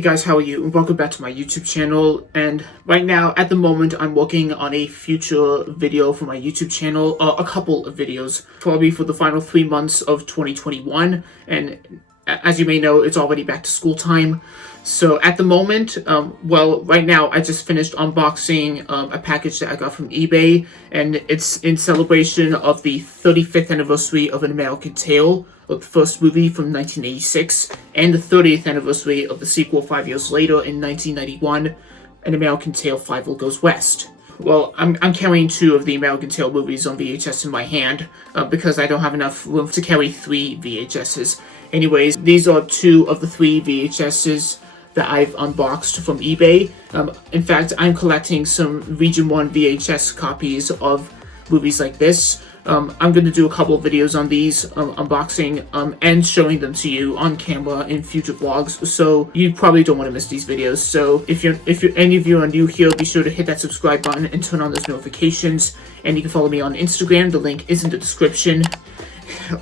Hey guys, how are you? Welcome back to my YouTube channel. And right now, at the moment, I'm working on a future video for my YouTube channel, a couple of videos, probably for the final 3 months of 2021. And as you may know, it's already back to school time. So at the moment, right now, I just finished unboxing a package that I got from eBay, and it's in celebration of the 35th anniversary of An American Tail, of the first movie from 1986, and the 30th anniversary of the sequel 5 years later in 1991, An American Tail 5 Goes West. Well, I'm carrying two of the American Tail movies on VHS in my hand because I don't have enough room to carry 3 VHSs. Anyways, these are 2 of the 3 VHSs that I've unboxed from eBay. In fact, I'm collecting some Region 1 VHS copies of movies like this. I'm going to do a couple of videos on these, unboxing and showing them to you on camera in future vlogs, so you probably don't want to miss these videos. So if any of you are new here, be sure to hit that subscribe button and turn on those notifications, and you can follow me on Instagram. The link is in the description.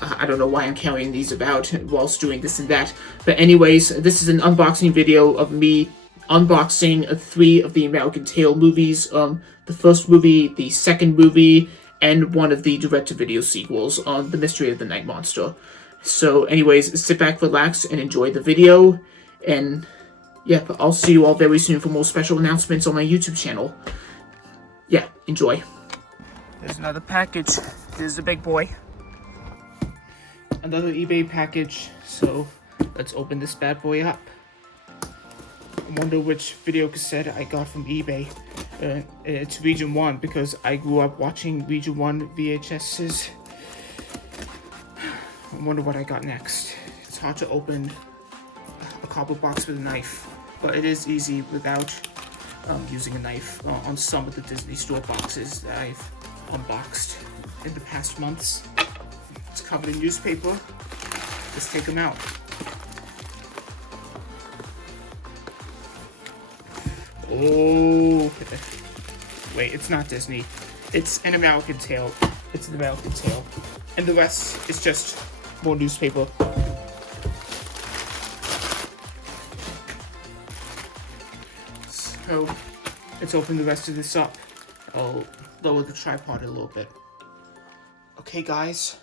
I don't know why I'm carrying these about whilst doing this and that, but anyways, this is an unboxing video of me unboxing 3 of the American Tail movies, the first movie, the second movie, and one of the direct-to-video sequels on The Mystery of the Night Monster. So anyways, sit back, relax, and enjoy the video, and yeah, I'll see you all very soon for more special announcements on my YouTube channel. Yeah, enjoy. There's another package. There's the big boy. Another eBay package, so let's open this bad boy up. I wonder which video cassette I got from eBay. It's Region 1 because I grew up watching Region 1 VHSs. I wonder what I got next. It's hard to open a cardboard box with a knife, but it is easy without using a knife on some of the Disney Store boxes that I've unboxed in the past months. It's covered in newspaper. Let's take them out. Oh, wait, it's not Disney. It's An American Tail. It's An American Tail. And the rest is just more newspaper. So, let's open the rest of this up. I'll lower the tripod a little bit. Okay, guys.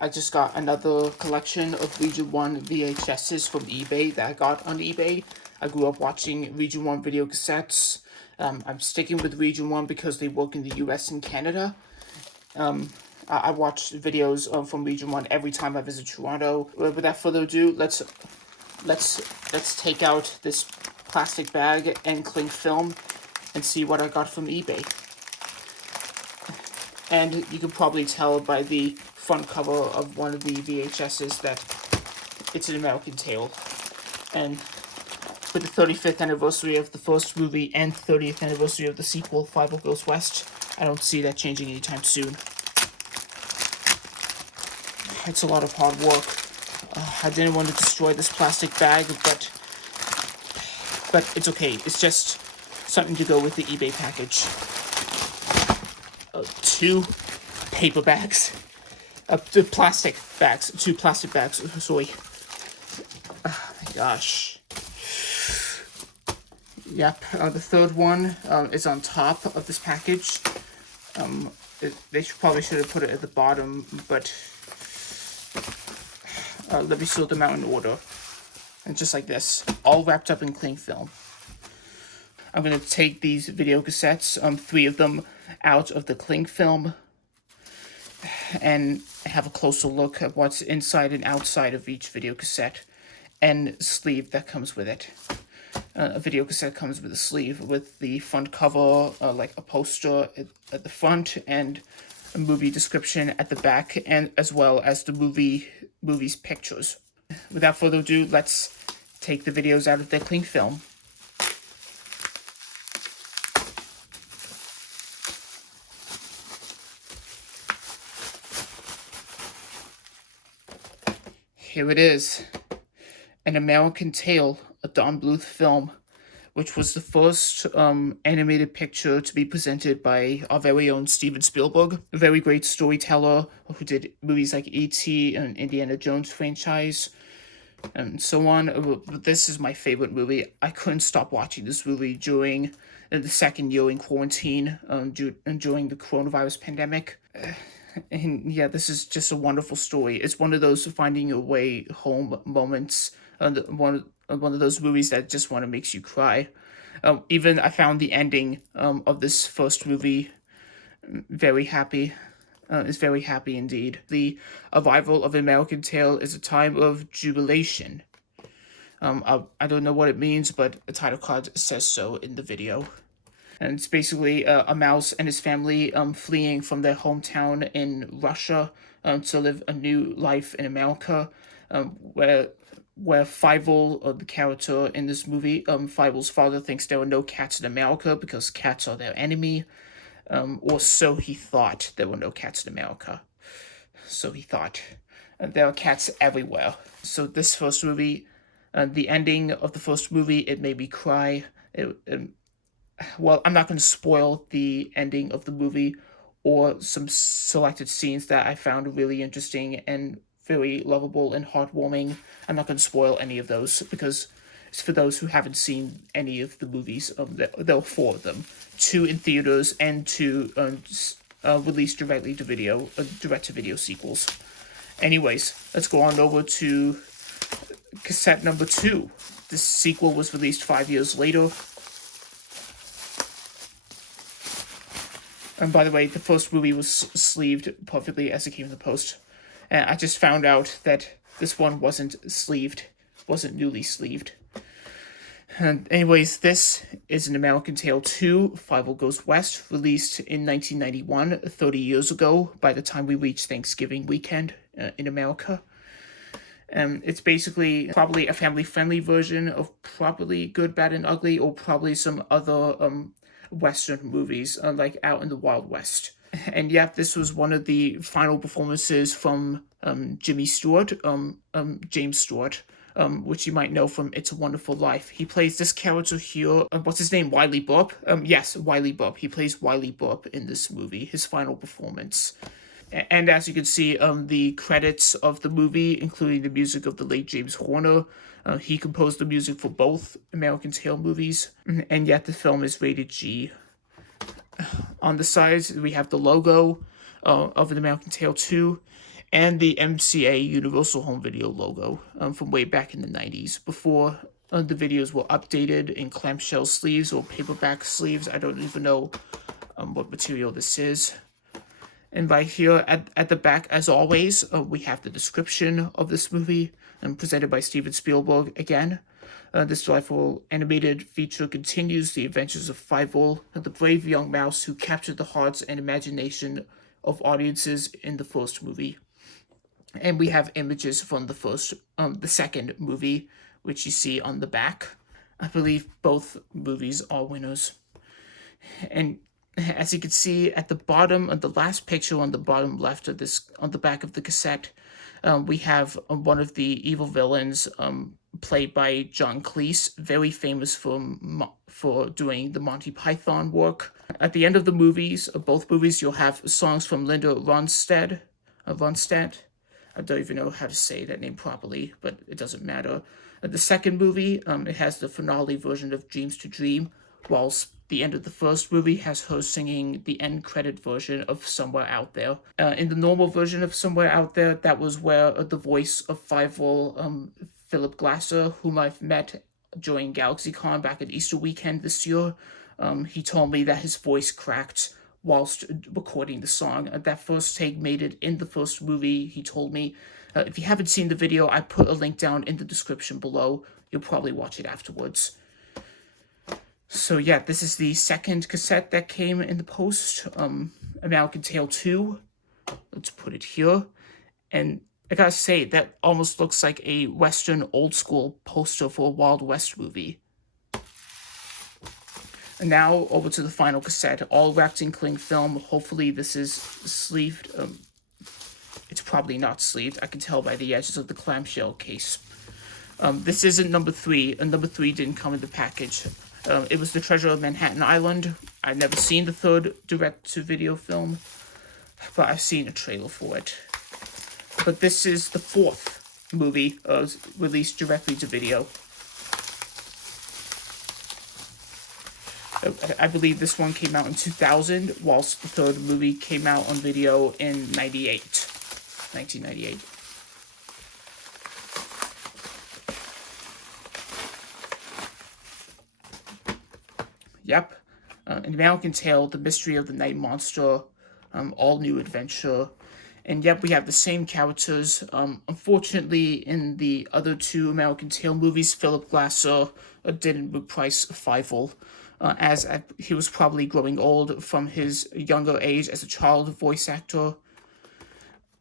I just got another collection of Region 1 VHSs from eBay that I got on eBay. I grew up watching Region 1 video cassettes. I'm sticking with Region 1 because they work in the US and Canada. I watch videos from Region 1 every time I visit Toronto. Without further ado, let's take out this plastic bag and cling film and see what I got from eBay. And you can probably tell by the front cover of one of the VHSs that it's An American Tail. And with the 35th anniversary of the first movie and 30th anniversary of the sequel, 5 Goes West, I don't see that changing anytime soon. It's a lot of hard work. I didn't want to destroy this plastic bag, but it's okay. It's just something to go with the eBay package. 2 paper bags. 2 plastic bags. 2 plastic bags. Sorry. Oh my gosh. Yep. The third one is on top of this package. They probably should have put it at the bottom, but let me sort them out in order. And just like this, all wrapped up in cling film. I'm going to take these video cassettes, 3 of them, out of the cling film and have a closer look at what's inside and outside of each video cassette and sleeve that comes with it. A video cassette comes with a sleeve with the front cover, like a poster at the front, and a movie description at the back, and as well as the movie's pictures. Without further ado, let's take the videos out of their cling film. Here it is, An American Tail, a Don Bluth film, which was the first animated picture to be presented by our very own Steven Spielberg, a very great storyteller who did movies like E.T. and Indiana Jones franchise. and so on. But this is my favorite movie. I couldn't stop watching this movie during the second year in quarantine, during the coronavirus pandemic. And yeah, this is just a wonderful story. It's one of those finding your way home moments. One of those movies that just want to makes you cry. Even I found the ending of this first movie very happy. Is very happy indeed. The arrival of American Tail is a time of jubilation. I don't know what it means, but the title card says so in the video. And it's basically a mouse and his family fleeing from their hometown in Russia to live a new life in America, where Fievel, the character in this movie, Fievel's father thinks there are no cats in America because cats are their enemy, or so he thought. There were no cats in America. So he thought. There are cats everywhere. So this first movie, the ending of the first movie, it made me cry. Well, I'm not going to spoil the ending of the movie or some selected scenes that I found really interesting and very lovable and heartwarming. I'm not going to spoil any of those because it's for those who haven't seen any of the movies. There are four of them, two in theaters and two released directly to video, direct-to-video sequels. Anyways, let's go on over to cassette number 2. This sequel was released 5 years later. And by the way, the first movie was sleeved perfectly as it came in the post. And I just found out that this one wasn't sleeved, wasn't newly sleeved. And anyways, this is an American Tail 2, Fievel Goes West, released in 1991, 30 years ago, by the time we reached Thanksgiving weekend in America. It's basically probably a family-friendly version of probably Good, Bad, and Ugly, or probably some other Western movies, like Out in the Wild West. And yeah, this was one of the final performances from James Stewart, which you might know from It's a Wonderful Life. He plays this character here. What's his name? Wiley Burp? Yes, Wiley Burp. He plays Wiley Burp in this movie, his final performance. And as you can see, the credits of the movie, including the music of the late James Horner, he composed the music for both American Tail movies, and yet the film is rated G. On the sides, we have the logo of an American Tail 2, and the MCA Universal Home Video logo from way back in the 90s, before the videos were updated in clamshell sleeves or paperback sleeves. I don't even know what material this is. And right here at the back, as always, we have the description of this movie, presented by Steven Spielberg again. This delightful animated feature continues the adventures of Fievel, the brave young mouse who captured the hearts and imagination of audiences in the first movie. And we have images from the second movie, which you see on the back. I believe both movies are winners. And as you can see at the bottom of the last picture on the bottom left of this, on the back of the cassette, we have one of the evil villains played by John Cleese, very famous for doing the Monty Python work. At the end of the movies, both movies, you'll have songs from Linda Ronstadt. I don't even know how to say that name properly, but it doesn't matter. The second movie, it has the finale version of Dreams to Dream, whilst the end of the first movie has her singing the end credit version of Somewhere Out There. In the normal version of Somewhere Out There, that was where the voice of Fievel, Philip Glasser, whom I've met during GalaxyCon back at Easter weekend this year, he told me that his voice cracked whilst recording the song. That first take made it in the first movie, he told me. If you haven't seen the video, I put a link down in the description below. You'll probably watch it afterwards. So yeah, this is the second cassette that came in the post, American Tail 2. Let's put it here. And I gotta say, that almost looks like a Western old school poster for a Wild West movie. And now over to the final cassette, all wrapped in cling film. Hopefully this is sleeved. It's probably not sleeved. I can tell by the edges of the clamshell case. This isn't number 3, and number 3 didn't come in the package. It was The Treasure of Manhattan Island. I've never seen the third direct-to-video film, but I've seen a trailer for it. But this is the fourth movie released directly to video. I believe this one came out in 2000, whilst the third movie came out on video in 1998. Yep. An American Tale, The Mystery of the Night Monster, all new adventure. And yep, we have the same characters. Unfortunately, in the other two American Tale movies, Philip Glasser didn't reprise Fievel, as he was probably growing old from his younger age as a child voice actor.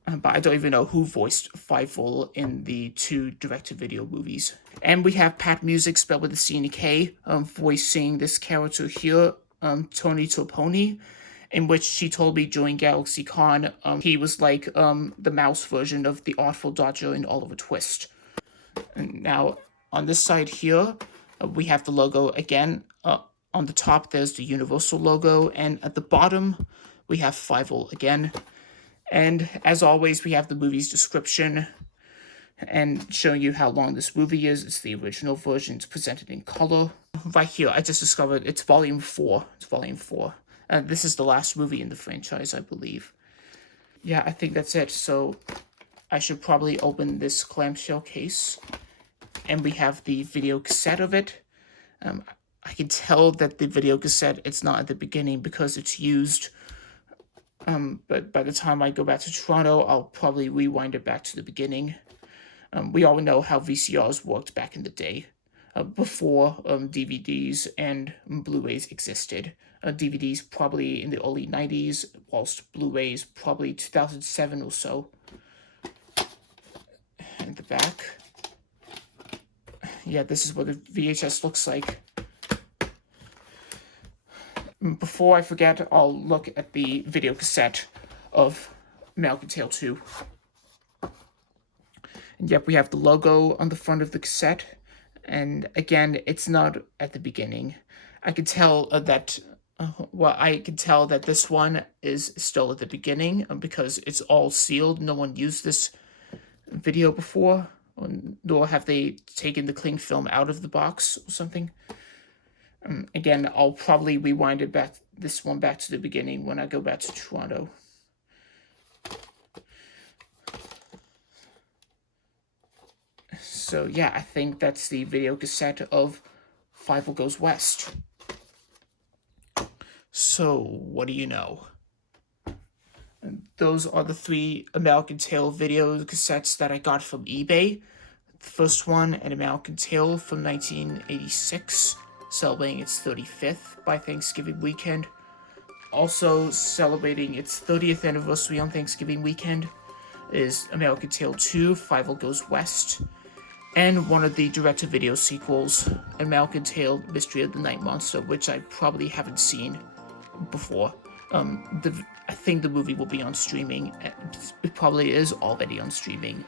But I don't even know who voiced Fievel in the two direct-to-video movies. And we have Pat Music, spelled with a C and a K, voicing this character here, Tony Toponi, in which she told me during GalaxyCon he was like the mouse version of the Artful Dodger in Oliver Twist. And now, on this side here, we have the logo again. On the top, there's the Universal logo, and at the bottom, we have Fievel again. And as always, we have the movie's description and showing you how long this movie is. It's the original version. It's presented in color. Right here, I just discovered it's volume 4. It's volume 4. This is the last movie in the franchise, I believe. Yeah, I think that's it. So I should probably open this clamshell case. And we have the video cassette of it. I can tell that the video cassette, it's not at the beginning because it's used. But by the time I go back to Toronto, I'll probably rewind it back to the beginning. We all know how VCRs worked back in the day, before DVDs and Blu-rays existed. DVDs probably in the early 90s, whilst Blu-rays probably 2007 or so. In the back. Yeah, this is what the VHS looks like. Before I forget, I'll look at the video cassette of American Tale 2. And yep, we have the logo on the front of the cassette. And again, it's not at the beginning. I can tell that, I can tell that this one is still at the beginning because it's all sealed. No one used this video before, nor have they taken the cling film out of the box or something. Again, I'll probably rewind this one back to the beginning when I go back to Toronto. So yeah, I think that's the video cassette of Fievel Goes West. So, what do you know? And those are the 3 American Tale video cassettes that I got from eBay. The first one, an American Tale from 1986. Celebrating its 35th by Thanksgiving weekend. Also celebrating its 30th anniversary on Thanksgiving weekend is American Tale 2, Fievel Goes West, and one of the direct-to-video sequels, American Tale, Mystery of the Night Monster, which I probably haven't seen before. I think the movie will be on streaming. It probably is already on streaming,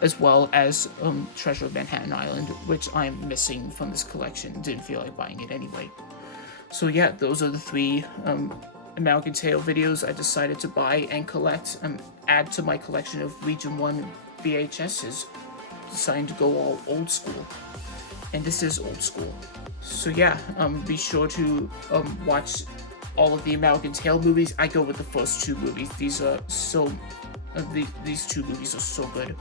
as well as Treasure of Manhattan Island, which I'm missing from this collection. Didn't feel like buying it anyway. So yeah, those are the 3 American Tale videos I decided to buy and collect and add to my collection of Region 1 VHSs. Deciding to go all old school. And this is old school. So yeah, be sure to watch all of the American Tale movies. I go with the first 2 movies. These are so... these 2 movies are so good.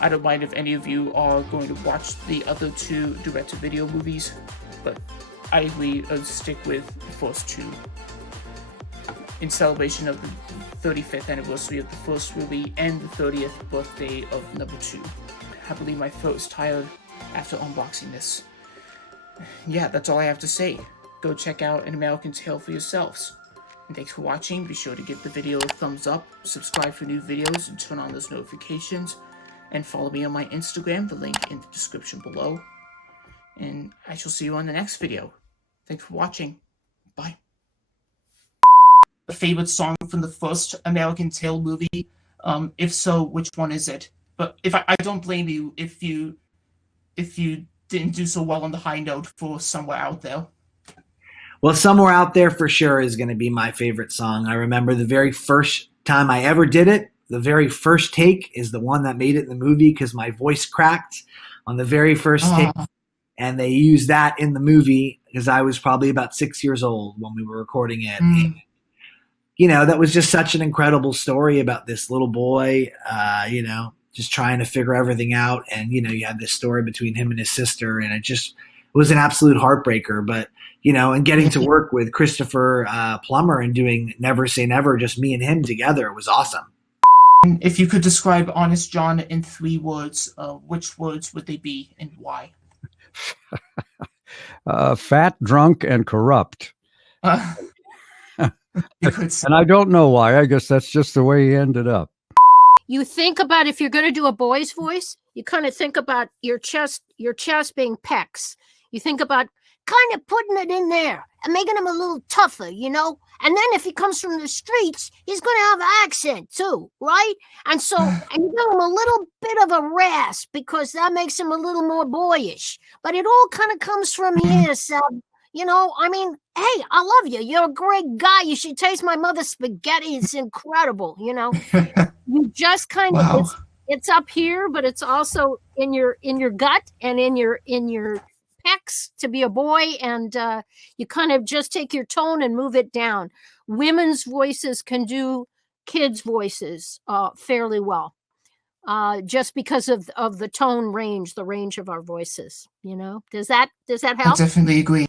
I don't mind if any of you are going to watch the other 2 direct-to-video movies, but I agree, stick with the first 2. In celebration of the 35th anniversary of the first movie and the 30th birthday of number 2. Happily, my throat is tired after unboxing this. Yeah, that's all I have to say. Go check out An American Tale for yourselves. And thanks for watching. Be sure to give the video a thumbs up, subscribe for new videos, and turn on those notifications. And follow me on my Instagram, the link in the description below. And I shall see you on the next video. Thanks for watching. Bye. A favorite song from the first American Tale movie? If so, which one is it? But if I don't blame you if you didn't do so well on the high note for Somewhere Out There. Well, Somewhere Out There for sure is going to be my favorite song. I remember the very first time I ever did it the very first take is the one that made it in the movie because my voice cracked on the very first take. And they used that in the movie because I was probably about 6 years old when we were recording it. And, you know, that was just such an incredible story about this little boy, you know, just trying to figure everything out. And, you know, you had this story between him and his sister, and it was an absolute heartbreaker. But, you know, and getting to work with Christopher Plummer and doing Never Say Never, just me and him together, was awesome. If you could describe Honest John in 3 words, which words would they be and why? Fat, drunk, and corrupt. And I don't know why. I guess that's just the way he ended up. You think about, if you're going to do a boy's voice, you kind of think about your chest being pecs. You think about kind of putting it in there and making him a little tougher, you know? And then if he comes from the streets, he's going to have an accent too, right? And so, and you give him a little bit of a rasp because that makes him a little more boyish. But it all kind of comes from here, so, you know, I mean, hey, I love you. You're a great guy. You should taste my mother's spaghetti. It's incredible, you know? You just kind of, it's up here, but it's also in your gut and in your pecs to be a boy, and you kind of just take your tone and move it down. Women's voices can do kids' voices fairly well, just because of the tone range, the range of our voices. You know, does that help? I definitely agree.